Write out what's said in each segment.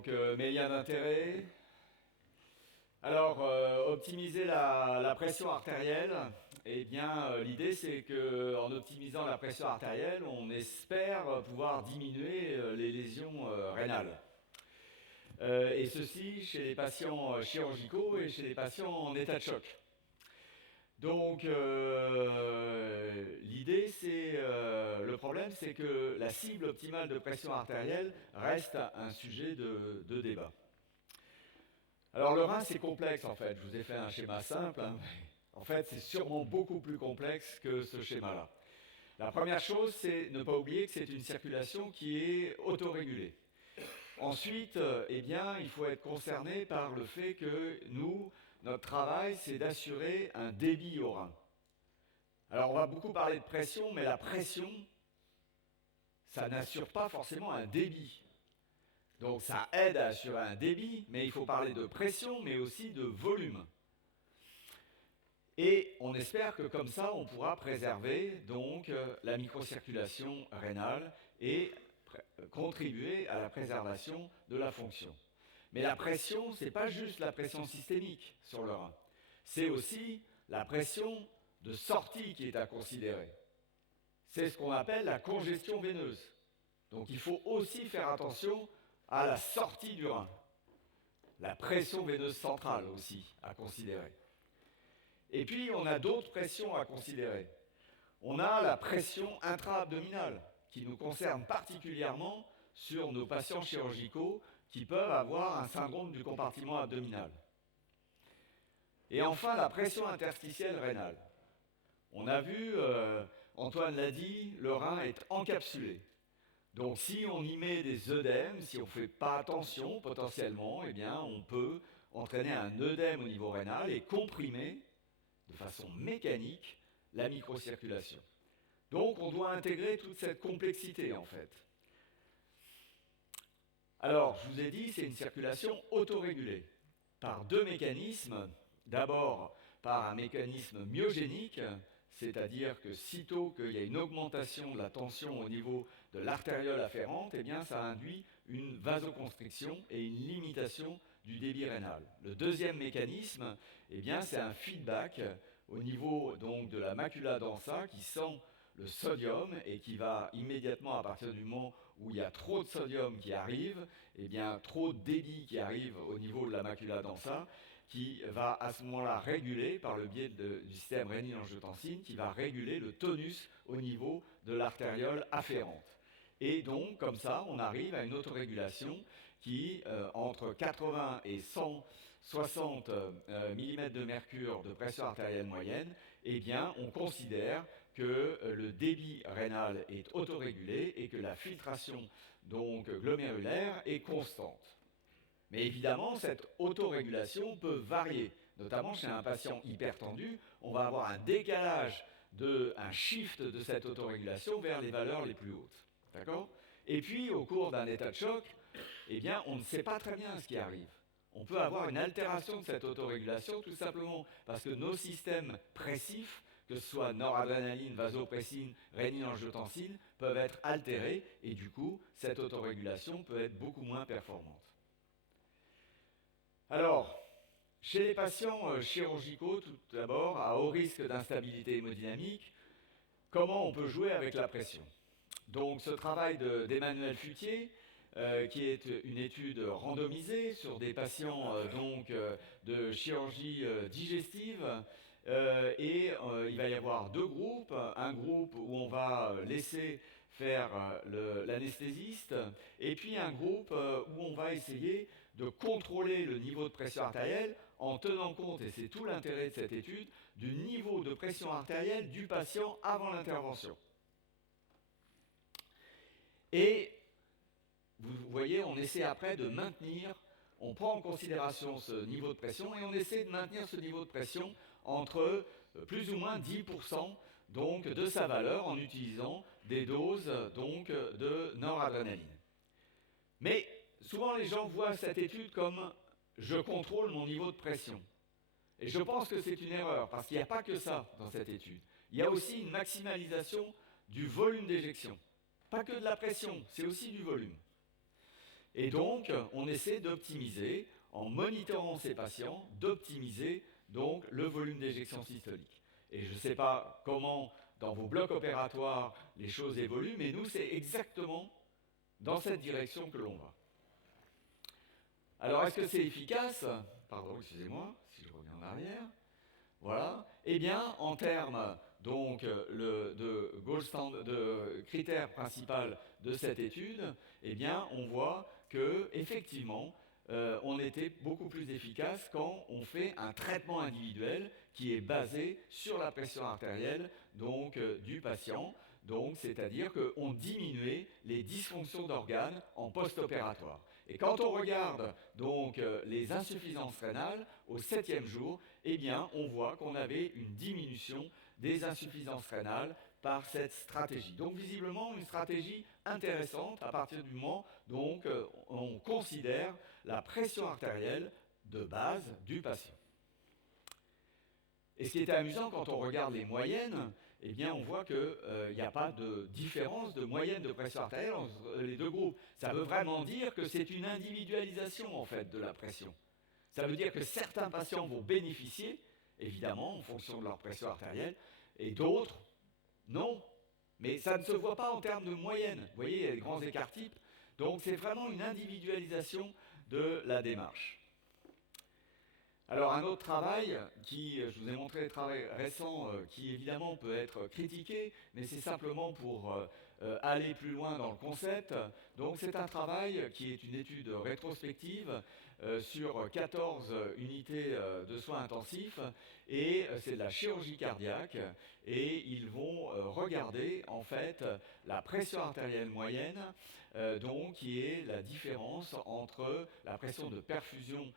Donc, mes liens d'intérêt. Alors, optimiser la pression artérielle, eh bien, l'idée c'est qu'en optimisant la pression artérielle, on espère pouvoir diminuer les lésions rénales. Et ceci chez les patients chirurgicaux et chez les patients en état de choc. Donc, l'idée, le problème, c'est que la cible optimale de pression artérielle reste un sujet de débat. Alors, le rein, c'est complexe, en fait. Je vous ai fait un schéma simple, hein. En fait, c'est sûrement beaucoup plus complexe que ce schéma-là. La première chose, c'est ne pas oublier que c'est une circulation qui est autorégulée. Ensuite, eh bien, il faut être concerné par le fait que nous, notre travail, c'est d'assurer un débit au rein. Alors, on va beaucoup parler de pression, mais la pression, ça n'assure pas forcément un débit. Donc, ça aide à assurer un débit, mais il faut parler de pression, mais aussi de volume. Et on espère que comme ça, on pourra préserver donc la microcirculation rénale et contribuer à la préservation de la fonction. Mais la pression, ce n'est pas juste la pression systémique sur le rein, c'est aussi la pression de sortie qui est à considérer. C'est ce qu'on appelle la congestion veineuse. Donc il faut aussi faire attention à la sortie du rein. La pression veineuse centrale aussi à considérer. Et puis on a d'autres pressions à considérer. On a la pression intra-abdominale qui nous concerne particulièrement sur nos patients chirurgicaux qui peuvent avoir un syndrome du compartiment abdominal. Et enfin, la pression interstitielle rénale. On a vu, Antoine l'a dit, le rein est encapsulé. Donc si on y met des œdèmes, si on ne fait pas attention, potentiellement, eh bien, on peut entraîner un œdème au niveau rénal et comprimer de façon mécanique la microcirculation. Donc on doit intégrer toute cette complexité en fait. Alors, je vous ai dit, c'est une circulation autorégulée par deux mécanismes. D'abord, par un mécanisme myogénique, c'est-à-dire que sitôt qu'il y a une augmentation de la tension au niveau de l'artériole afférente, eh bien, ça induit une vasoconstriction et une limitation du débit rénal. Le deuxième mécanisme, eh bien, c'est un feedback au niveau donc de la macula densa qui sent le sodium et qui va immédiatement, à partir du moment où il y a trop de sodium qui arrive, eh bien trop de débit qui arrive au niveau de la macula densa, qui va à ce moment-là réguler, par le biais du système rénine-angiotensine, qui va réguler le tonus au niveau de l'artériole afférente. Et donc, comme ça, on arrive à une autorégulation qui, entre 80 et 160 mm de mercure de pression artérielle moyenne, eh bien, on considère que le débit rénal est autorégulé et que la filtration donc glomérulaire est constante. Mais évidemment, cette autorégulation peut varier, notamment chez un patient hypertendu, on va avoir un décalage, un shift de cette autorégulation vers les valeurs les plus hautes. D'accord ? Et puis, au cours d'un état de choc, eh bien, on ne sait pas très bien ce qui arrive. On peut avoir une altération de cette autorégulation tout simplement parce que nos systèmes pressifs, que ce soit noradrénaline, vasopressine, rénine-angiotensine, peuvent être altérés et du coup, cette autorégulation peut être beaucoup moins performante. Alors, chez les patients chirurgicaux, tout d'abord, à haut risque d'instabilité hémodynamique, comment on peut jouer avec la pression ? Donc, ce travail d'Emmanuel Futier, qui est une étude randomisée sur des patients de chirurgie digestive, et il va y avoir deux groupes. Un groupe où on va laisser faire l'anesthésiste, et puis un groupe où on va essayer de contrôler le niveau de pression artérielle en tenant compte, et c'est tout l'intérêt de cette étude, du niveau de pression artérielle du patient avant l'intervention. Et vous voyez, on essaie après de maintenir, on prend en considération ce niveau de pression et on essaie de maintenir ce niveau de pression entre plus ou moins 10% donc, de sa valeur en utilisant des doses donc, de noradrénaline. Mais souvent les gens voient cette étude comme je contrôle mon niveau de pression. Et je pense que c'est une erreur parce qu'il n'y a pas que ça dans cette étude. Il y a aussi une maximalisation du volume d'éjection. Pas que de la pression, c'est aussi du volume. Et donc, on essaie d'optimiser, en monitorant ces patients, d'optimiser donc le volume d'éjection systolique. Et je ne sais pas comment, dans vos blocs opératoires, les choses évoluent, mais nous, c'est exactement dans cette direction que l'on va. Alors, est-ce que c'est efficace? Pardon, excusez-moi, si je reviens en arrière. Voilà. Eh bien, en termes donc de critère principal de cette étude, eh bien, on voit que effectivement, on était beaucoup plus efficace quand on fait un traitement individuel qui est basé sur la pression artérielle donc du patient. Donc, c'est-à-dire qu'on diminuait les dysfonctions d'organes en post-opératoire. Et quand on regarde donc les insuffisances rénales au 7e jour, eh bien, on voit qu'on avait une diminution des insuffisances rénales par cette stratégie. Donc, visiblement, une stratégie intéressante à partir du moment donc on considère la pression artérielle de base du patient. Et ce qui était amusant quand on regarde les moyennes, eh bien on voit qu'il n'y a pas de différence de moyenne de pression artérielle entre les deux groupes. Ça veut vraiment dire que c'est une individualisation en fait de la pression. Ça veut dire que certains patients vont bénéficier, évidemment, en fonction de leur pression artérielle, et d'autres, non. Mais ça ne se voit pas en termes de moyenne. Vous voyez, il y a des grands écarts types. Donc c'est vraiment une individualisation de la démarche. Alors un autre travail qui, je vous ai montré le travail récent, qui évidemment peut être critiqué, mais c'est simplement pour aller plus loin dans le concept. Donc c'est un travail qui est une étude rétrospective sur 14 unités de soins intensifs, et c'est de la chirurgie cardiaque, et ils vont regarder en fait la pression artérielle moyenne, donc qui est la différence entre la pression de perfusion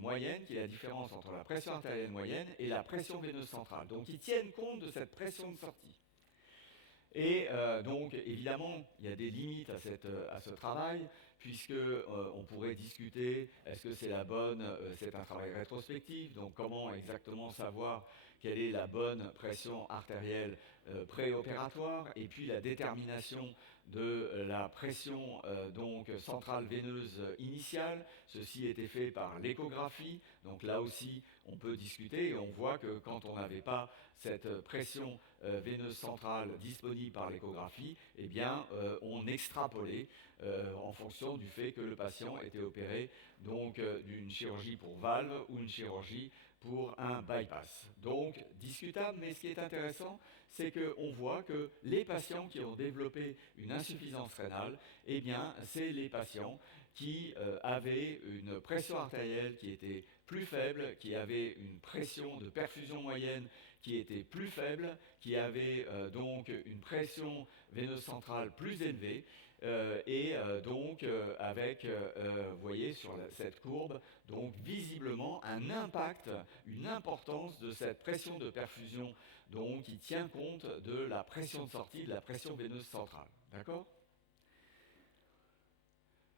moyenne, qui est la différence entre la pression artérielle moyenne et la pression veineuse centrale. Donc ils tiennent compte de cette pression de sortie. Et donc, évidemment, il y a des limites à ce travail, puisque on pourrait discuter, est-ce que c'est la bonne, c'est un travail rétrospectif, donc comment exactement savoir quelle est la bonne pression artérielle préopératoire, et puis la détermination de la pression donc centrale veineuse initiale. Ceci était fait par l'échographie, donc là aussi on peut discuter, et on voit que quand on n'avait pas cette pression veineuse centrale disponible par l'échographie, eh bien on extrapolait en fonction du fait que le patient était opéré donc d'une chirurgie pour valve ou une chirurgie pour un bypass. Donc discutable, mais ce qui est intéressant, c'est qu'on voit que les patients qui ont développé une insuffisance rénale, eh bien c'est les patients qui avaient une pression artérielle qui était plus faible, qui avaient une pression de perfusion moyenne qui était plus faible, qui avaient donc une pression veineuse centrale plus élevée, avec, vous voyez sur cette courbe, donc visiblement un impact, une importance de cette pression de perfusion, donc qui tient compte de la pression de sortie, de la pression veineuse centrale. D'accord ?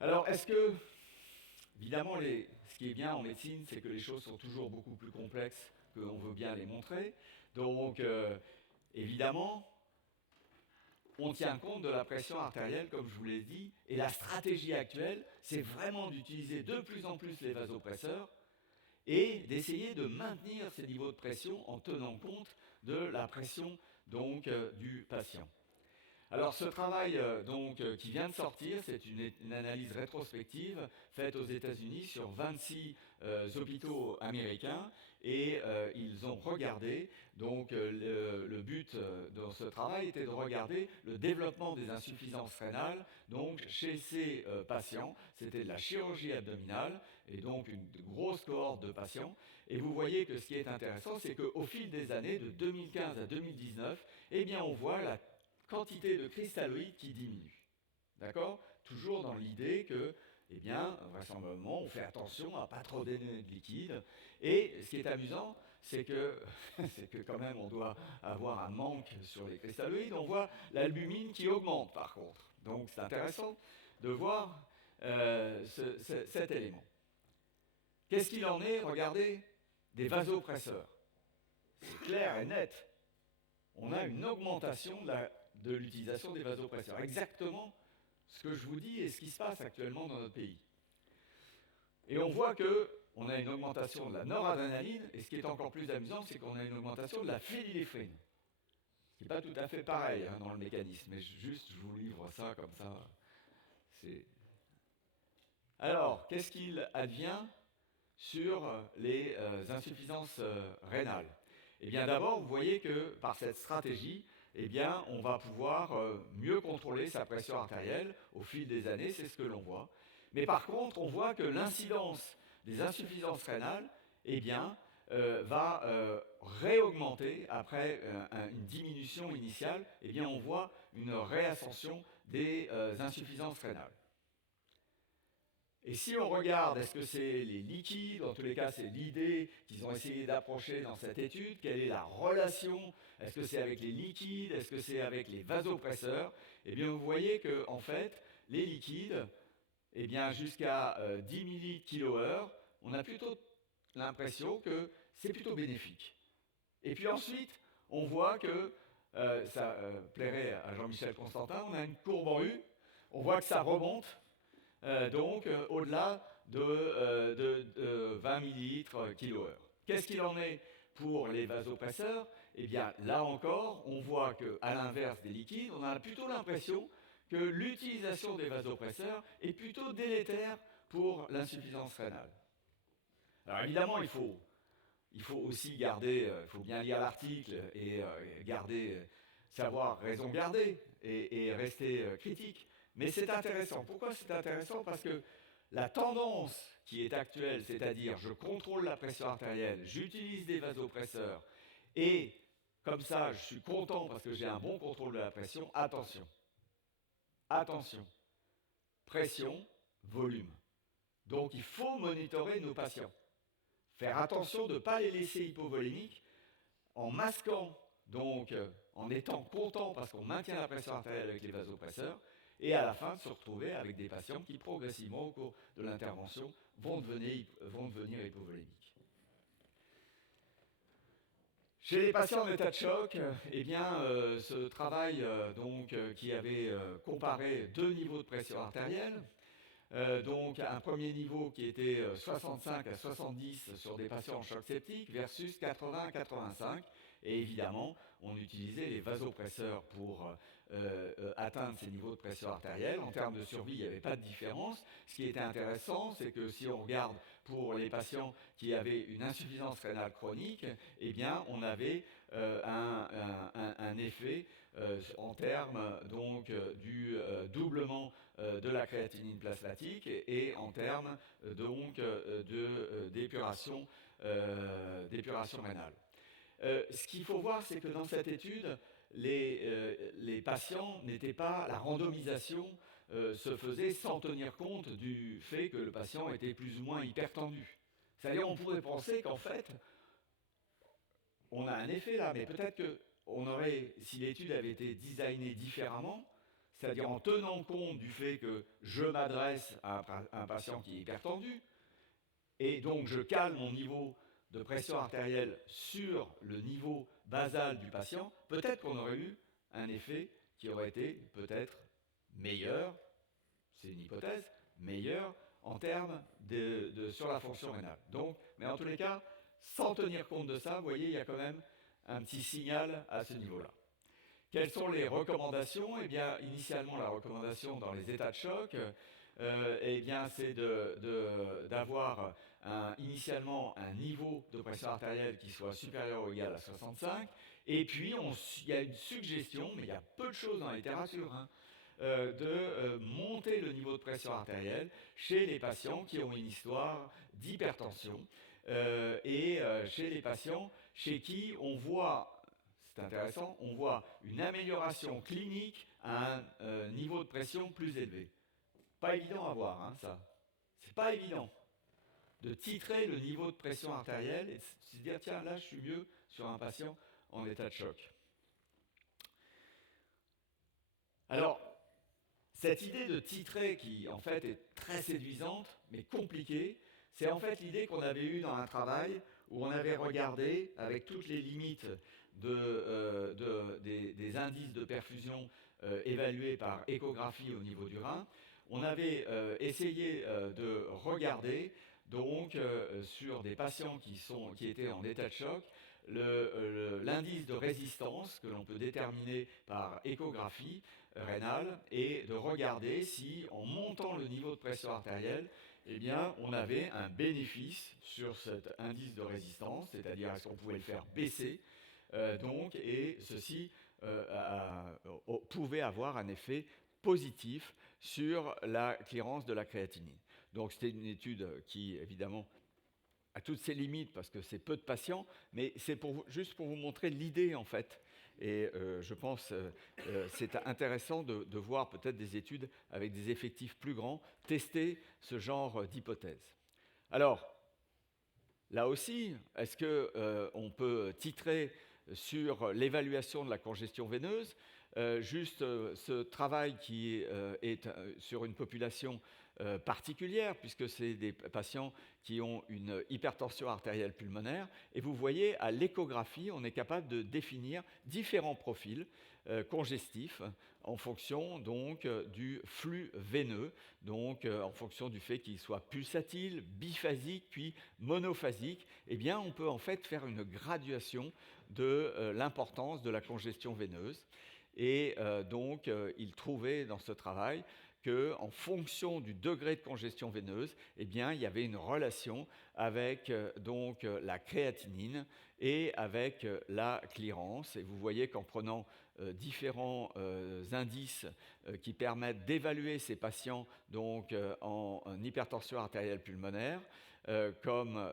Alors, est-ce que, évidemment, ce qui est bien en médecine, c'est que les choses sont toujours beaucoup plus complexes qu'on veut bien les montrer. Donc, évidemment, on tient compte de la pression artérielle, comme je vous l'ai dit, et la stratégie actuelle, c'est vraiment d'utiliser de plus en plus les vasopresseurs et d'essayer de maintenir ces niveaux de pression en tenant compte de la pression donc, du patient. Alors ce travail qui vient de sortir, c'est une analyse rétrospective faite aux États-Unis sur 26 hôpitaux américains, et ils ont regardé, donc le but de ce travail était de regarder le développement des insuffisances rénales donc chez ces patients. C'était de la chirurgie abdominale, et donc une grosse cohorte de patients. Et vous voyez que ce qui est intéressant, c'est qu'au fil des années, de 2015 à 2019, eh bien on voit la quantité de cristalloïdes qui diminue. D'accord ? Toujours dans l'idée que, eh bien, vraisemblablement, on fait attention à ne pas trop donner de liquide. Et ce qui est amusant, c'est que quand même, on doit avoir un manque sur les cristalloïdes. On voit l'albumine qui augmente, par contre. Donc, c'est intéressant de voir cet élément. Qu'est-ce qu'il en est ? Regardez, des vasopresseurs. C'est clair et net. On a une augmentation de l'utilisation des vasopresseurs. Exactement ce que je vous dis et ce qui se passe actuellement dans notre pays. Et on voit qu'on a une augmentation de la noradrénaline, et ce qui est encore plus amusant, c'est qu'on a une augmentation de la phényléphrine. Ce qui n'est pas tout à fait pareil dans le mécanisme, mais juste je vous livre ça comme ça. Alors, qu'est-ce qu'il advient sur les insuffisances rénales? Eh bien d'abord, vous voyez que par cette stratégie, eh bien, on va pouvoir mieux contrôler sa pression artérielle au fil des années, c'est ce que l'on voit. Mais par contre, on voit que l'incidence des insuffisances rénales, eh bien, va réaugmenter après une diminution initiale. Eh bien, on voit une réascension des insuffisances rénales. Et si on regarde, est-ce que c'est les liquides, en tous les cas c'est l'idée qu'ils ont essayé d'approcher dans cette étude, quelle est la relation, est-ce que c'est avec les liquides, est-ce que c'est avec les vasopresseurs? Eh bien vous voyez que en fait, les liquides, eh bien jusqu'à 10 ml/kH, on a plutôt l'impression que c'est plutôt bénéfique. Et puis ensuite, on voit que, ça plairait à Jean-Michel Constantin, on a une courbe en U, on voit que ça remonte, donc au-delà de 20 ml/kH. Qu'est-ce qu'il en est pour les vasopresseurs? Eh bien, là encore, on voit qu'à l'inverse des liquides, on a plutôt l'impression que l'utilisation des vasopresseurs est plutôt délétère pour l'insuffisance rénale. Alors évidemment, il faut aussi garder, il faut bien lire l'article et savoir raison garder et rester critique. Mais c'est intéressant. Pourquoi c'est intéressant? Parce que la tendance qui est actuelle, c'est-à-dire je contrôle la pression artérielle, j'utilise des vasopresseurs, et comme ça je suis content parce que j'ai un bon contrôle de la pression, attention. Attention. Pression, volume. Donc il faut monitorer nos patients. Faire attention de ne pas les laisser hypovolémiques en masquant, donc en étant content parce qu'on maintient la pression artérielle avec les vasopresseurs, et à la fin de se retrouver avec des patients qui progressivement au cours de l'intervention vont devenir hypovolémiques. Chez les patients en état de choc, eh bien, ce travail qui avait comparé deux niveaux de pression artérielle, donc un premier niveau qui était 65 à 70 sur des patients en choc septique versus 80 à 85. Et évidemment, on utilisait les vasopresseurs pour atteindre ces niveaux de pression artérielle. En termes de survie, il n'y avait pas de différence. Ce qui était intéressant, c'est que si on regarde pour les patients qui avaient une insuffisance rénale chronique, eh bien, on avait un effet en termes donc du doublement de la créatinine plasmatique et en termes donc d'épuration rénale. Ce qu'il faut voir, c'est que dans cette étude, les patients n'étaient pas, la randomisation se faisait sans tenir compte du fait que le patient était plus ou moins hypertendu. C'est-à-dire, on pourrait penser qu'en fait, on a un effet là, mais peut-être qu'on aurait, si l'étude avait été designée différemment, c'est-à-dire en tenant compte du fait que je m'adresse à un patient qui est hypertendu, et donc je cale mon niveau de pression artérielle sur le niveau basal du patient, peut-être qu'on aurait eu un effet qui aurait été peut-être meilleur, c'est une hypothèse, meilleur en termes sur la fonction rénale. Donc, mais en tous les cas, sans tenir compte de ça, vous voyez, il y a quand même un petit signal à ce niveau-là. Quelles sont les recommandations? Eh bien, initialement, la recommandation dans les états de choc, eh bien, c'est d'avoir initialement un niveau de pression artérielle qui soit supérieur ou égal à 65. Et puis, il y a une suggestion, mais il y a peu de choses dans la littérature, de monter le niveau de pression artérielle chez les patients qui ont une histoire d'hypertension et chez les patients chez qui on voit, c'est intéressant, on voit une amélioration clinique à un niveau de pression plus élevé. Pas évident à voir, ça. C'est pas évident de titrer le niveau de pression artérielle et de se dire, tiens, là, je suis mieux sur un patient en état de choc. Alors, cette idée de titrer qui, en fait, est très séduisante, mais compliquée, c'est en fait l'idée qu'on avait eue dans un travail où on avait regardé, avec toutes les limites des indices de perfusion évalués par échographie au niveau du rein, on avait essayé de regarder donc sur des patients qui étaient en état de choc, l'indice de résistance que l'on peut déterminer par échographie rénale et de regarder si, en montant le niveau de pression artérielle, eh bien, on avait un bénéfice sur cet indice de résistance, c'est-à-dire est-ce qu'on pouvait le faire baisser, et ceci pouvait avoir un effet positif sur la clearance de la créatinine. Donc c'était une étude qui, évidemment, a toutes ses limites parce que c'est peu de patients, mais c'est juste pour vous montrer l'idée, en fait. Et je pense que c'est intéressant de voir peut-être des études avec des effectifs plus grands, tester ce genre d'hypothèse. Alors, là aussi, est-ce qu'on peut titrer sur l'évaluation de la congestion veineuse juste ce travail qui est sur une population particulière, puisque c'est des patients qui ont une hypertension artérielle pulmonaire. Et vous voyez, à l'échographie, on est capable de définir différents profils congestifs en fonction donc du flux veineux, donc en fonction du fait qu'il soit pulsatile, biphasique, puis monophasique. Eh bien, on peut en fait faire une graduation de l'importance de la congestion veineuse. Et il trouvait dans ce travail qu'en fonction du degré de congestion veineuse, eh bien, il y avait une relation avec la créatinine et avec la clearance. Et vous voyez qu'en prenant différents indices qui permettent d'évaluer ces patients en hypertension artérielle pulmonaire, comme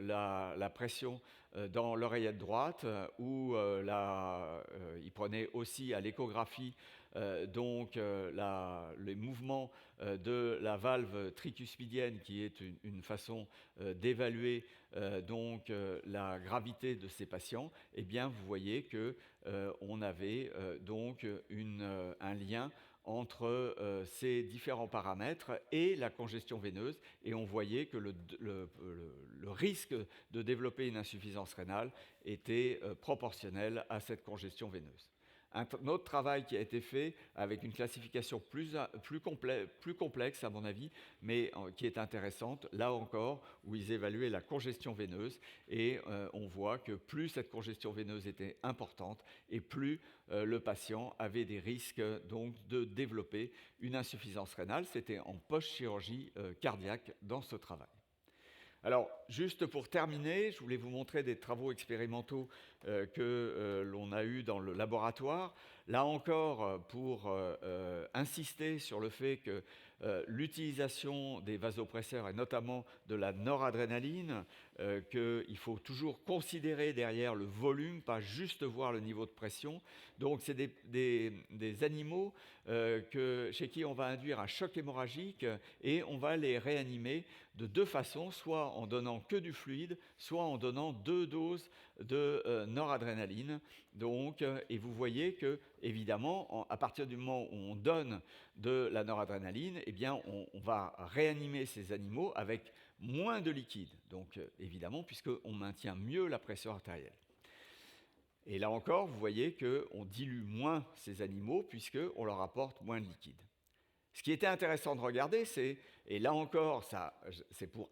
la pression dans l'oreillette droite, où il prenait aussi à l'échographie les mouvements de la valve tricuspidienne, qui est une façon d'évaluer la gravité de ces patients. Eh bien, vous voyez qu'on avait un lien entre ces différents paramètres et la congestion veineuse, et on voyait que le risque de développer une insuffisance rénale était proportionnel à cette congestion veineuse. Un autre travail qui a été fait avec une classification plus complexe, à mon avis, mais qui est intéressante, là encore, où ils évaluaient la congestion veineuse, et on voit que plus cette congestion veineuse était importante, et plus le patient avait des risques de développer une insuffisance rénale. C'était en post-chirurgie cardiaque dans ce travail. Alors, juste pour terminer, je voulais vous montrer des travaux expérimentaux que l'on a eus dans le laboratoire. Là encore, pour insister sur le fait que l'utilisation des vasopresseurs, et notamment de la noradrénaline, qu'il faut toujours considérer derrière le volume, pas juste voir le niveau de pression. Donc, c'est des animaux chez qui on va induire un choc hémorragique et on va les réanimer de deux façons, soit en donnant que du fluide, soit en donnant 2 doses de noradrénaline. Et vous voyez que, évidemment, à partir du moment où on donne de la noradrénaline, eh bien, on va réanimer ces animaux avec moins de liquide. Donc, évidemment, puisqu'on maintient mieux la pression artérielle. Et là encore, vous voyez qu'on dilue moins ces animaux puisqu'on leur apporte moins de liquide. Ce qui était intéressant de regarder, et là encore, c'est pour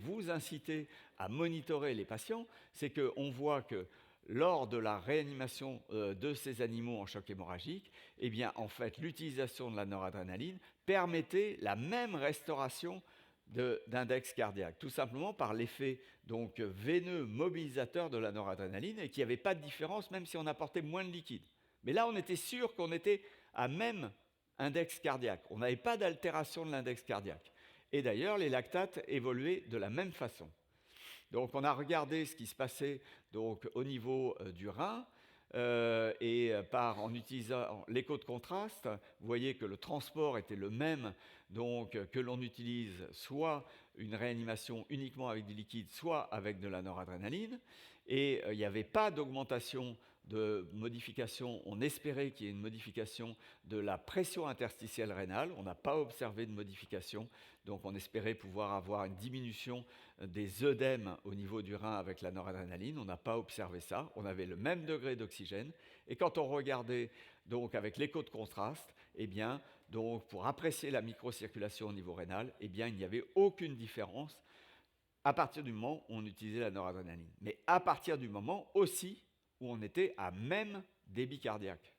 vous inciter à monitorer les patients, c'est qu'on voit que lors de la réanimation de ces animaux en choc hémorragique, eh bien, en fait, l'utilisation de la noradrénaline permettait la même restauration d'index cardiaque, tout simplement par l'effet veineux mobilisateur de la noradrénaline, et qu'il n'y avait pas de différence même si on apportait moins de liquide. Mais là, on était sûr qu'on était à même index cardiaque. On n'avait pas d'altération de l'index cardiaque. Et d'ailleurs, les lactates évoluaient de la même façon. Donc, on a regardé ce qui se passait au niveau du rein, en utilisant l'écho de contraste, vous voyez que le transport était le même, que l'on utilise soit une réanimation uniquement avec du liquide, soit avec de la noradrénaline. Et il n'y avait pas d'augmentation de modification. On espérait qu'il y ait une modification de la pression interstitielle rénale. On n'a pas observé de modification. Donc on espérait pouvoir avoir une diminution des œdèmes au niveau du rein avec la noradrénaline. On n'a pas observé ça. On avait le même degré d'oxygène. Et quand on regardait donc avec l'écho de contraste, eh bien, donc pour apprécier la microcirculation au niveau rénal, eh bien, il n'y avait aucune différence à partir du moment où on utilisait la noradrénaline. Mais à partir du moment aussi où on était à même débit cardiaque.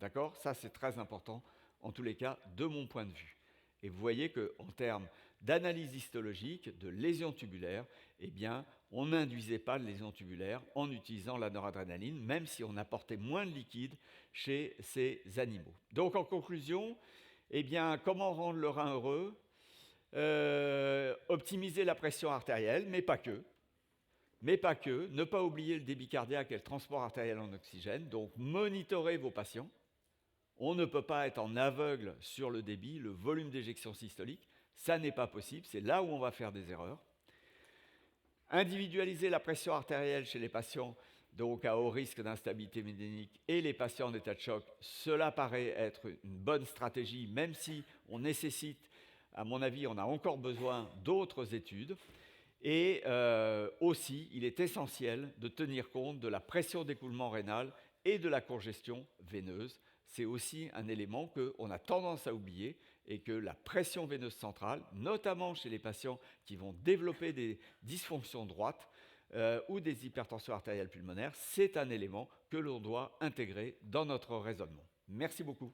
D'accord? Ça, c'est très important, en tous les cas, de mon point de vue. Et vous voyez qu'en termes d'analyse histologique, de lésions tubulaires, eh bien, on n'induisait pas de lésions tubulaires en utilisant la noradrénaline, même si on apportait moins de liquide chez ces animaux. Donc, en conclusion, eh bien, comment rendre le rein heureux? Optimiser la pression artérielle, mais pas que. Ne pas oublier le débit cardiaque et le transport artériel en oxygène. Donc, monitorer vos patients. On ne peut pas être en aveugle sur le débit, le volume d'éjection systolique. Ça n'est pas possible, c'est là où on va faire des erreurs. Individualiser la pression artérielle chez les patients donc à haut risque d'instabilité mécanique et les patients en état de choc, cela paraît être une bonne stratégie, même si on nécessite, à mon avis, on a encore besoin d'autres études. Et aussi, il est essentiel de tenir compte de la pression d'écoulement rénal et de la congestion veineuse. C'est aussi un élément qu'on a tendance à oublier et que la pression veineuse centrale, notamment chez les patients qui vont développer des dysfonctions droites ou des hypertensions artérielles pulmonaires, c'est un élément que l'on doit intégrer dans notre raisonnement. Merci beaucoup.